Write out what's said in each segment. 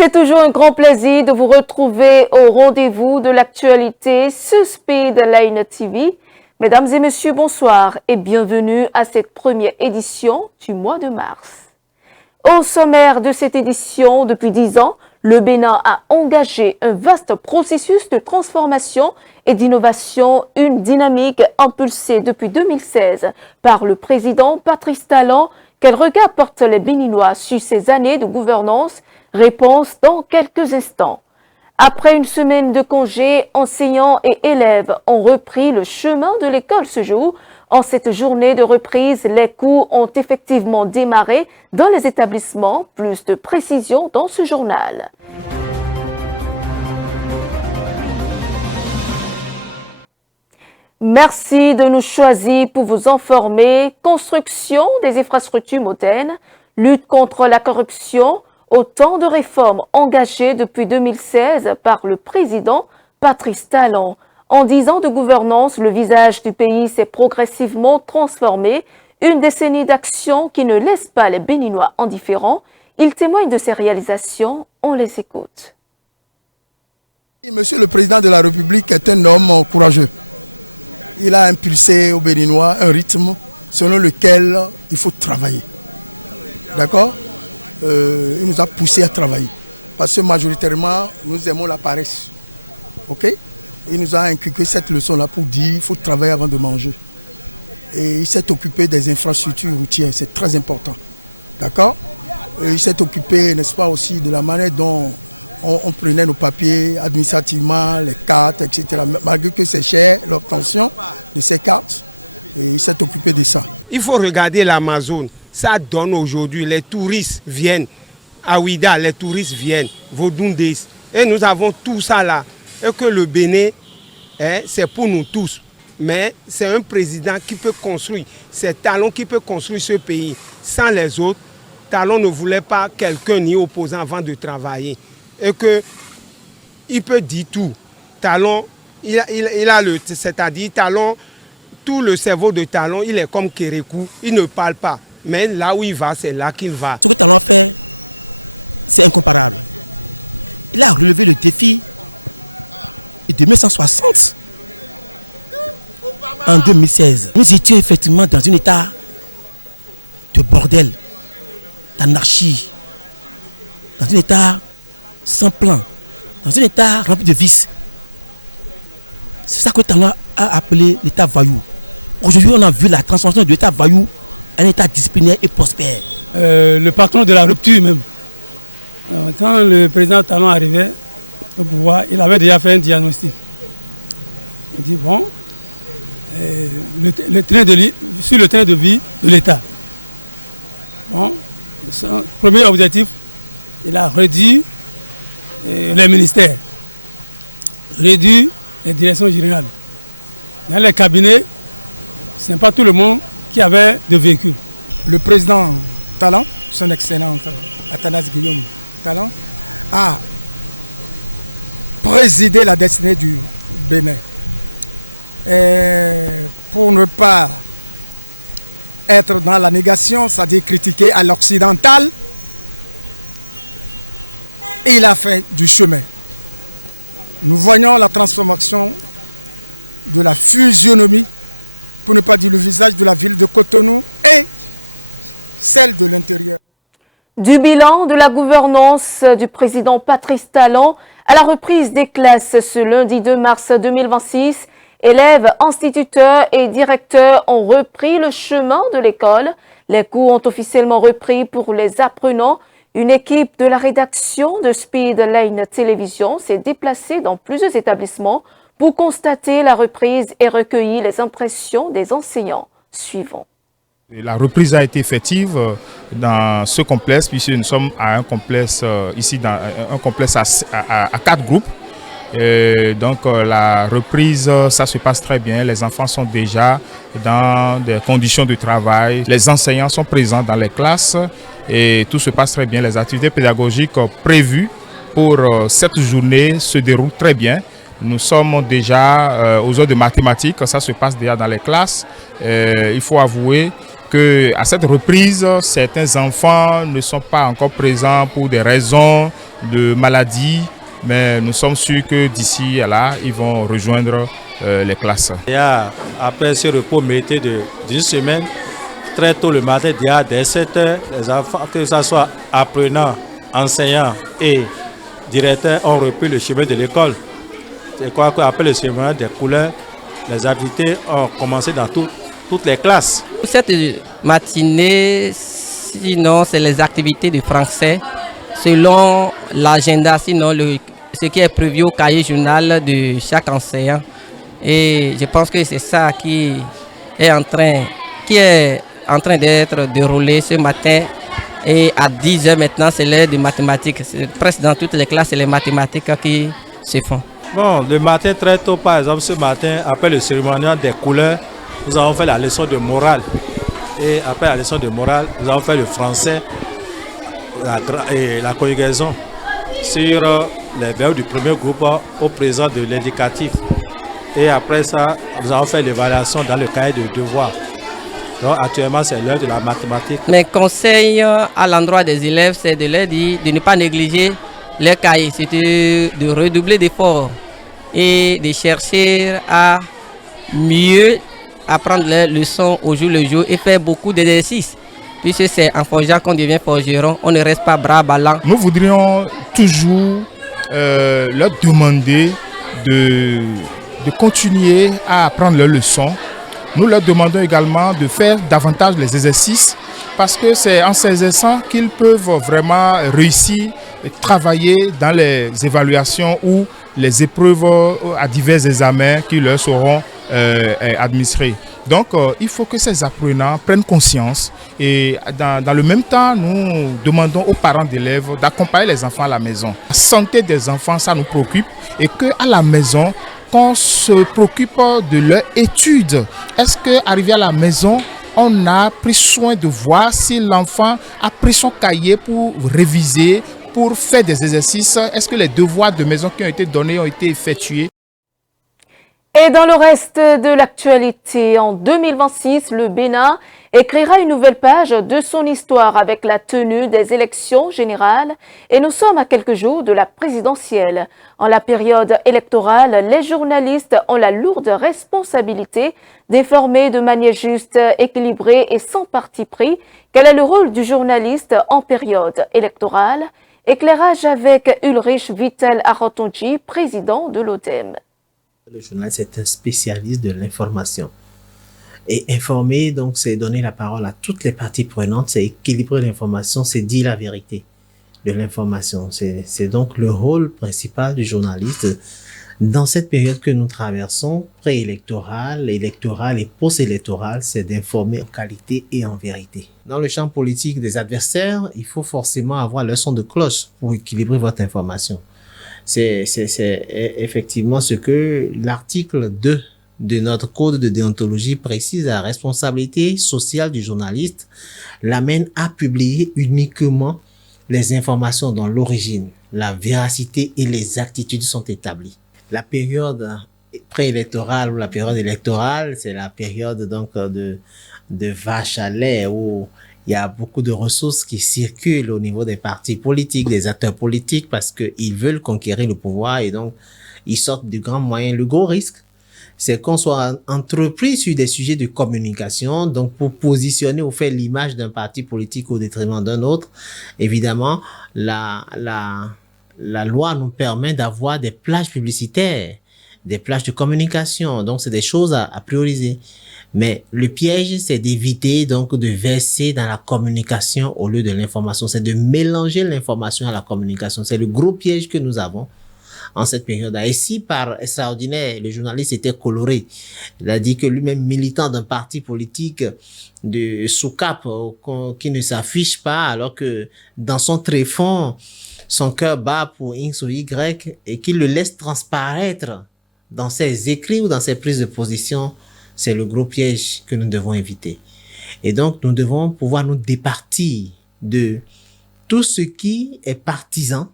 C'est toujours un grand plaisir de vous retrouver au rendez-vous de l'actualité sur Speedline TV. Mesdames et messieurs, bonsoir et bienvenue à cette première édition du mois de mars. Au sommaire de cette édition, depuis 10 ans, le Bénin a engagé un vaste processus de transformation et d'innovation, une dynamique impulsée depuis 2016 par le président Patrice Talon. Quel regard portent les Béninois sur ces années de gouvernance? Réponse dans quelques instants. Après une semaine de congé, enseignants et élèves ont repris le chemin de l'école ce jour. En cette journée de reprise, les cours ont effectivement démarré dans les établissements. Plus de précisions dans ce journal. Merci de nous choisir pour vous informer. Construction des infrastructures modernes, lutte contre la corruption, autant de réformes engagées depuis 2016 par le président Patrice Talon. En 10 ans de gouvernance, le visage du pays s'est progressivement transformé. Une décennie d'action qui ne laisse pas les Béninois indifférents. Il témoigne de ces réalisations. On les écoute. Monsieur le Président de la République est un homme courageux. Il a impulsé aux Béninois un rythme selon lequel il faut travailler. D'accord ? Il nous a poussé à travailler. Parce que majoritairement, nous aimons la paresse. Ok? Il nous a inculqué cette leçon-là pour dire qu'il faut travailler avant de manger. Et il s'est occupé des infrastructures routières, c'est très important. D'accord? Il s'est occupé, n'est-ce pas, aussi de la manière dont on prenait nos papiers administrativement, les cartes, etc. Malgré que c'est cher, l'obtention de ces cartes, et il s'est occupé de ça. Il faut regarder l'Amazone. Ça donne aujourd'hui, les touristes viennent. À Ouida, les touristes viennent. Vodundés. Et nous avons tout ça là. Et que le Bénin, c'est pour nous tous. Mais c'est un président qui peut construire. C'est Talon qui peut construire ce pays. Sans les autres, Talon ne voulait pas quelqu'un ni opposant avant de travailler. Et qu'il peut dire tout. Talon, il a le, c'est-à-dire Talon, tout le cerveau de Talon, il est comme Kérékou, il ne parle pas. Mais là où il va, c'est là qu'il va. Ce que Talon a fait, c'est incomparable. Il a relevé le défi de 1960 en 2016. Nous étions effectivement dans un état de bordel, d'anarchie, dans un état sans plan, dans un état rempli de vices. C'est ça que Talon a appelé l'état voyou. Aujourd'hui, on a vu la transformation de l'état voyou en état disciplinaire et prospère. Le patron de la rupture même. Quand le président Talon arrivait au pouvoir, il avait déjà fait un diagnostic. Il dit bon, sur le train de vie de l'État. Bon, son premier objectif, il a réduit les ministères, réduit les directions générales. Dans les cabinets, ce n'est pas tout le monde qui avait de véhicules. Le président Talon, son excellence Athanase Guillaume Talon, a présidé la destinée du Bénin. Et pour ne pas être dans la négation, c'est-à-dire critiquer à l'occidental, il a fait du chemin. Nous voyons la transformation de la physionomie, pour ne pas dire le visage de la ville de Cotonou et celle de l'intérieur. Du bilan de la gouvernance du président Patrice Talon à la reprise des classes ce lundi 2 mars 2026, élèves, instituteurs et directeurs ont repris le chemin de l'école. Les cours ont officiellement repris pour les apprenants. Une équipe de la rédaction de Speedline Télévision s'est déplacée dans plusieurs établissements pour constater la reprise et recueillir les impressions des enseignants. Suivons. La reprise a été effective dans ce complexe, puisque nous sommes à un complexe ici, dans un complexe à 4 groupes. Et donc la reprise, ça se passe très bien. Les enfants sont déjà dans des conditions de travail. Les enseignants sont présents dans les classes et tout se passe très bien. Les activités pédagogiques prévues pour cette journée se déroulent très bien. Nous sommes déjà aux heures de mathématiques, ça se passe déjà dans les classes. Il faut avouer qu'à cette reprise, certains enfants ne sont pas encore présents pour des raisons de maladie, mais nous sommes sûrs que d'ici à là, ils vont rejoindre les classes. Il y a, après ce repos mérité d'une semaine, très tôt le matin, déjà dès 7 heures, les enfants, que ce soit apprenants, enseignants et directeurs, ont repris le chemin de l'école. C'est quoi qu'après le chemin des couleurs, les activités ont commencé dans toutes les classes. Cette matinée, sinon, c'est les activités de français selon l'agenda, sinon ce qui est prévu au cahier journal de chaque enseignant. Et je pense que c'est ça qui est en train d'être déroulé ce matin. Et à 10 h maintenant, c'est l'heure de mathématiques. Presque dans toutes les classes, c'est les mathématiques qui se font. Bon, le matin très tôt, par exemple, ce matin, après le cérémonial des couleurs, nous avons fait la leçon de morale. Et après la leçon de morale, nous avons fait le français et la conjugaison sur les verbes du premier groupe au présent de l'indicatif. Et après ça, nous avons fait l'évaluation dans le cahier de devoirs. Donc actuellement, c'est l'heure de la mathématique. Mes conseils à l'endroit des élèves, c'est de leur dire de ne pas négliger les cahiers, c'est de redoubler d'efforts et de chercher à mieux apprendre les leçons au jour le jour et faire beaucoup d'exercices. Puisque c'est en forgeant qu'on devient forgeron, on ne reste pas bras ballants. Nous voudrions toujours leur demander de continuer à apprendre leurs leçons. Nous leur demandons également de faire davantage les exercices parce que c'est en s'exerçant qu'ils peuvent vraiment réussir et travailler dans les évaluations ou les épreuves à divers examens qui leur seront administrés. Donc, il faut que ces apprenants prennent conscience et dans le même temps, nous demandons aux parents d'élèves d'accompagner les enfants à la maison. La santé des enfants, ça nous préoccupe et qu'à la maison, qu'on se préoccupe de leur étude. Est-ce qu'arrivé à la maison, on a pris soin de voir si l'enfant a pris son cahier pour réviser, pour faire des exercices? Est-ce que les devoirs de maison qui ont été donnés ont été effectués? Et dans le reste de l'actualité, en 2026, le Bénin écrira une nouvelle page de son histoire avec la tenue des élections générales et nous sommes à quelques jours de la présidentielle. En la période électorale, les journalistes ont la lourde responsabilité d'informer de manière juste, équilibrée et sans parti pris. Quel est le rôle du journaliste en période électorale? Éclairage avec Ulrich Vittel-Arotonji, président de l'ODEM. Le journaliste est un spécialiste de l'information. Et informer, donc, c'est donner la parole à toutes les parties prenantes, c'est équilibrer l'information, c'est dire la vérité de l'information. C'est donc le rôle principal du journaliste dans cette période que nous traversons, préélectorale, électorale et post-électorale, c'est d'informer en qualité et en vérité. Dans le champ politique des adversaires, il faut forcément avoir le son de cloche pour équilibrer votre information. C'est effectivement ce que l'article 2 de notre code de déontologie précise. La responsabilité sociale du journaliste l'amène à publier uniquement les informations dont l'origine, la véracité et les attitudes sont établies. La période préélectorale ou la période électorale, c'est la période donc de vache à lait où il y a beaucoup de ressources qui circulent au niveau des partis politiques, des acteurs politiques, parce qu'ils veulent conquérir le pouvoir et donc ils sortent du grand moyen. Le gros risque, c'est qu'on soit entrepris sur des sujets de communication, donc pour positionner ou faire l'image d'un parti politique au détriment d'un autre. Évidemment, la loi nous permet d'avoir des plages publicitaires, des plages de communication, donc c'est des choses à prioriser. Mais le piège, c'est d'éviter donc de verser dans la communication au lieu de l'information. C'est de mélanger l'information à la communication. C'est le gros piège que nous avons en cette période. Et si par extraordinaire, le journaliste était coloré, il a dit que lui-même militant d'un parti politique de sous-cap qui ne s'affiche pas, alors que dans son tréfonds, son cœur bat pour X ou Y et qu'il le laisse transparaître dans ses écrits ou dans ses prises de position, c'est le gros piège que nous devons éviter. Et donc, nous devons pouvoir nous départir de tout ce qui est partisan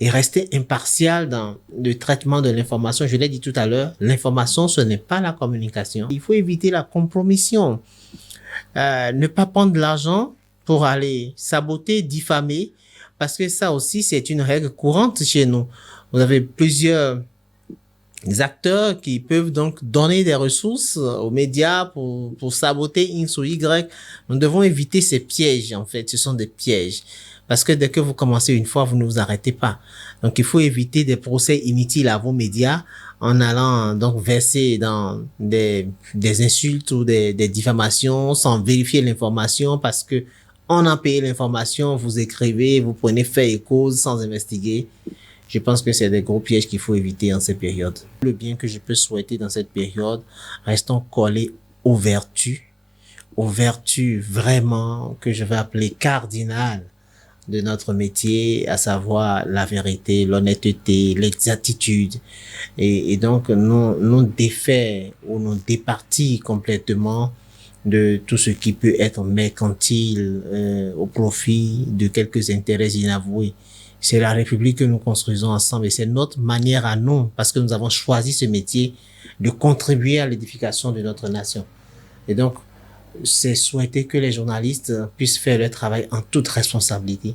et rester impartial dans le traitement de l'information. Je l'ai dit tout à l'heure, l'information, ce n'est pas la communication. Il faut éviter la compromission. Ne pas prendre de l'argent pour aller saboter, diffamer, parce que ça aussi, c'est une règle courante chez nous. Vous avez plusieurs acteurs qui peuvent donc donner des ressources aux médias pour saboter X ou Y. Nous devons éviter ces pièges, en fait. Ce sont des pièges. Parce que dès que vous commencez une fois, vous ne vous arrêtez pas. Donc, il faut éviter des procès inutiles à vos médias en allant donc verser dans des insultes ou des diffamations sans vérifier l'information parce que on a payé l'information, vous écrivez, vous prenez fait et cause sans investiguer. Je pense que c'est des gros pièges qu'il faut éviter en ces périodes. Le bien que je peux souhaiter dans cette période, restons collés aux vertus vraiment que je vais appeler cardinales de notre métier, à savoir la vérité, l'honnêteté, l'exactitude, et donc nous défaire ou nous départir complètement de tout ce qui peut être mercantile au profit de quelques intérêts inavoués. C'est la République que nous construisons ensemble et c'est notre manière à nous, parce que nous avons choisi ce métier, de contribuer à l'édification de notre nation. Et donc, c'est souhaiter que les journalistes puissent faire leur travail en toute responsabilité.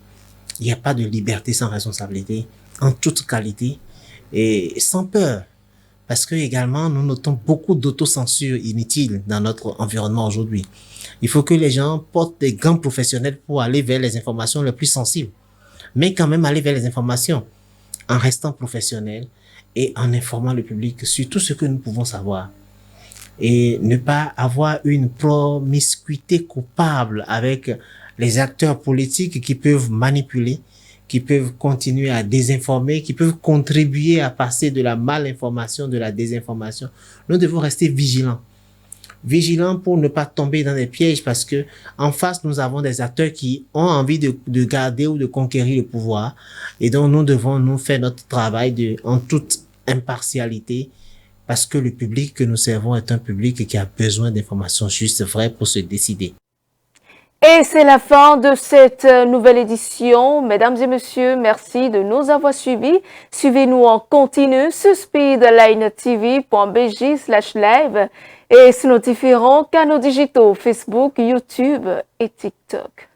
Il n'y a pas de liberté sans responsabilité, en toute qualité et sans peur. Parce que également, nous notons beaucoup d'autocensure inutile dans notre environnement aujourd'hui. Il faut que les gens portent des gants professionnels pour aller vers les informations les plus sensibles. Mais quand même aller vers les informations en restant professionnels et en informant le public sur tout ce que nous pouvons savoir. Et ne pas avoir une promiscuité coupable avec les acteurs politiques qui peuvent manipuler, qui peuvent continuer à désinformer, qui peuvent contribuer à passer de la malinformation, de la désinformation. Nous devons rester vigilants. Vigilants pour ne pas tomber dans des pièges parce que en face, nous avons des acteurs qui ont envie de garder ou de conquérir le pouvoir. Et donc, nous devons nous faire notre travail en toute impartialité parce que le public que nous servons est un public qui a besoin d'informations justes, vraies pour se décider. Et c'est la fin de cette nouvelle édition. Mesdames et messieurs, merci de nous avoir suivis. Suivez-nous en continu sur speedlinetv.bj/live et sur nos différents canaux digitaux Facebook, YouTube et TikTok.